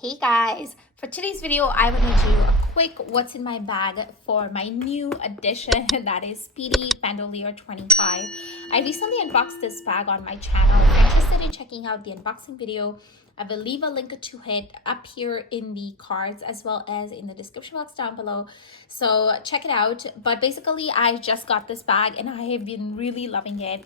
Hey guys, for today's video I want to do a quick what's in my bag for my new addition that is Speedy Bandouliere 25. I recently unboxed this bag on my channel. If you're interested in checking out the unboxing video, I will leave a link to it up here in the cards as well as in the description box down below, so check it out. But basically I just got this bag and I have been really loving it.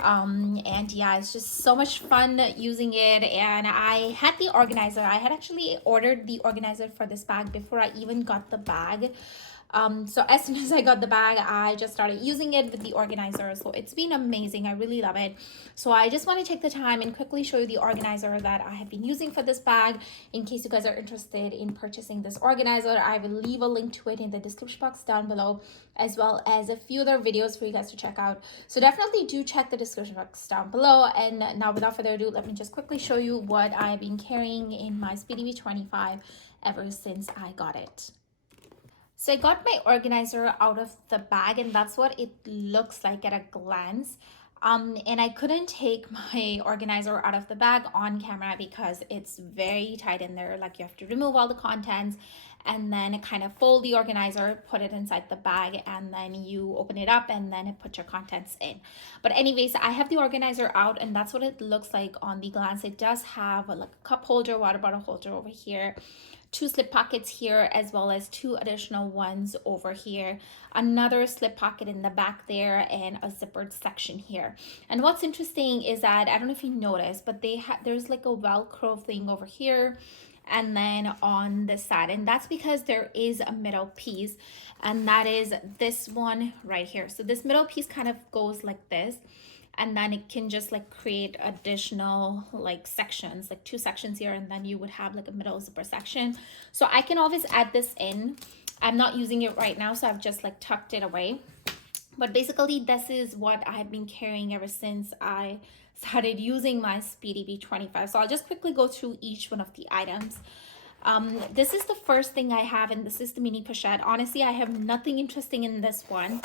And yeah, it's just so much fun using it. And I had the organizer. I had actually ordered the organizer for this bag before I even got the bag. So as soon as I got the bag, I just started using it with the organizer. So it's been amazing. I really love it. So I just want to take the time and quickly show you the organizer that I have been using for this bag. In case you guys are interested in purchasing this organizer, I will leave a link to it in the description box down below, as well as a few other videos for you guys to check out. So definitely do check the description box down below. And now without further ado, let me just quickly show you what I've been carrying in my Speedy B25 ever since I got it. So I got my organizer out of the bag and that's what it looks like at a glance. And I couldn't take my organizer out of the bag on camera because it's very tight in there. Like you have to remove all the contents and then kind of fold the organizer, put it inside the bag, and then you open it up and then put your contents in. But anyways, I have the organizer out and that's what it looks like on the glance. It does have like a cup holder, water bottle holder over here, two slip pockets here, as well as two additional ones over here, another slip pocket in the back there, and a zippered section here. And what's interesting is that, I don't know if you noticed, but there's like a Velcro thing over here and then on the side, and that's because there is a middle piece, and that is this one right here. So this middle piece kind of goes like this, and then it can just like create additional like sections, like two sections here, and then you would have like a middle zipper section. So I can always add this in. I'm not using it right now, so I've just like tucked it away. But basically this is what I've been carrying ever since I started using my Speedy B25. So I'll just quickly go through each one of the items. This is the first thing I have, and this is the mini pochette. Honestly, I have nothing interesting in this one.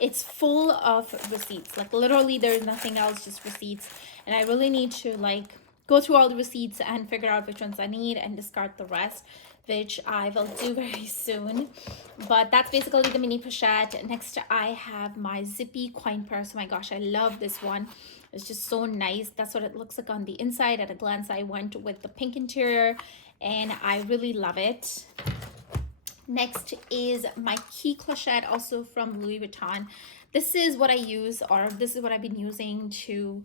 It's full of receipts, like literally there's nothing else, just receipts, and I really need to like go through all the receipts and figure out which ones I need and discard the rest, which I will do very soon. But that's basically the mini pochette. Next I have my Zippy coin purse. Oh my gosh, I love this one. It's just so nice. That's what it looks like on the inside. At a glance, I went with the pink interior and I really love it. Next is my key clochette, also from Louis Vuitton. This is what I use, or this is what I've been using to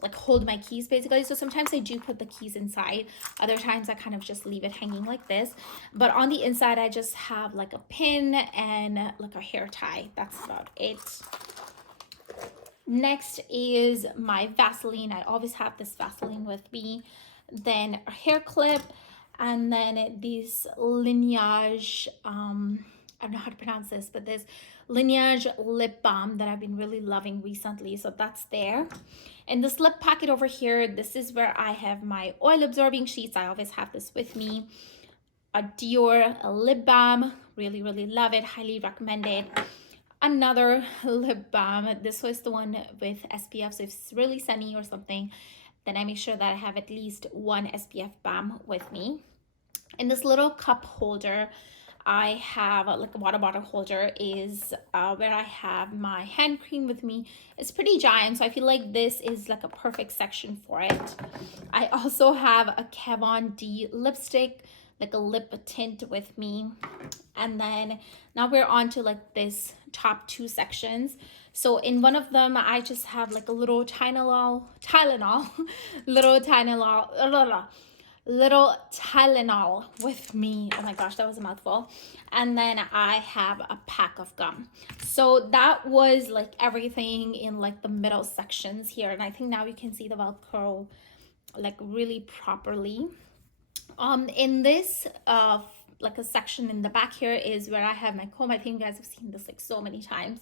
like hold my keys basically. So sometimes I do put the keys inside, other times I kind of just leave it hanging like this, but on the inside I just have like a pin and like a hair tie. That's about it. Next is my Vaseline. I always have this Vaseline with me. Then a hair clip, and then this Lineage, I don't know how to pronounce this, but this Lineage lip balm that I've been really loving recently. So that's there. And this lip pocket over here, this is where I have my oil absorbing sheets. I always have this with me. A Dior lip balm, really love it, highly recommend it. Another lip balm, this was the one with SPF, so if it's really sunny or something, then I make sure that I have at least one SPF balm with me. In this little cup holder, I have like a water bottle holder is where I have my hand cream with me. It's pretty giant, so I feel like this is like a perfect section for it. I also have a Kat Von D lipstick, like a lip tint with me. And then now we're on to like this top two sections. So in one of them I just have like a little Tylenol little Tylenol with me. Oh my gosh, that was a mouthful. And then I have a pack of gum. So that was like everything in like the middle sections here, and I think now you can see the Velcro like really properly. In this like a section in the back here is where I have my comb. I think you guys have seen this like so many times,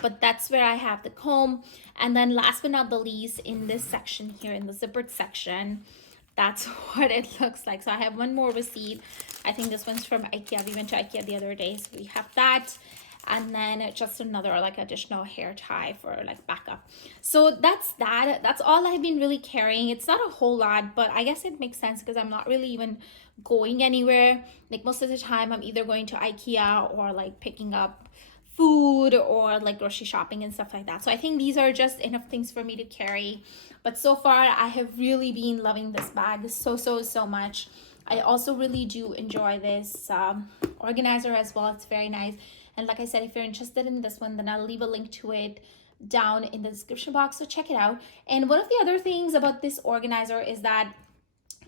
but that's where I have the comb. And then last but not the least, in this section here, in the zippered section, that's what it looks like. So I have one more receipt. I think this one's from IKEA. We went to IKEA the other day, so we have that. and then just another like additional hair tie for like backup. So that's all I've been really carrying. It's not a whole lot, but I guess it makes sense because I'm not really even going anywhere. Like most of the time I'm either going to IKEA or like picking up food or like grocery shopping and stuff like that. So I think these are just enough things for me to carry. But so far I have really been loving this bag so much. I also really do enjoy this organizer as well. It's very nice. And like I said, if you're interested in this one, then I'll leave a link to it down in the description box, so check it out. And one of the other things about this organizer is that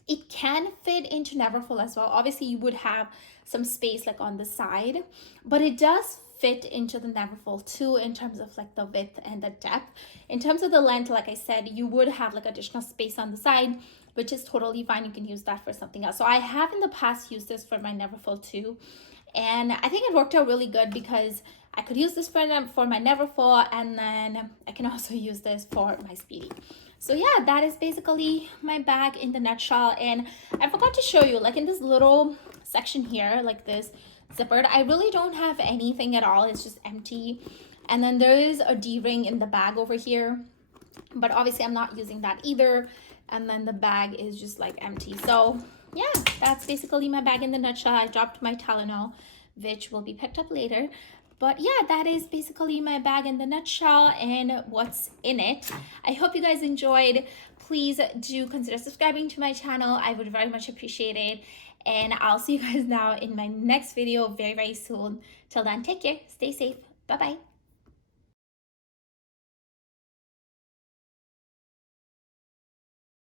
it can fit into Neverfull as well. Obviously you would have some space like on the side, but it does fit into the Neverfull too in terms of like the width and the depth. In terms of the length, like I said, you would have like additional space on the side, which is totally fine. You can use that for something else. So I have in the past used this for my Neverfull too, and I think it worked out really good because I could use this for my Neverfull, and then I can also use this for my Speedy. So yeah, that is basically my bag in the nutshell. And I forgot to show you, like in this little section here, like this zippered, I really don't have anything at all. It's just empty. And then there is a D-ring in the bag over here, but obviously I'm not using that either. And then the bag is just like empty. So yeah, that's basically my bag in the nutshell. I dropped my Tylenol, which will be picked up later. But yeah, that is basically my bag in the nutshell and what's in it. I hope you guys enjoyed. Please do consider subscribing to my channel. I would very much appreciate it. And I'll see you guys now in my next video very soon. Till then, take care. Stay safe. Bye-bye.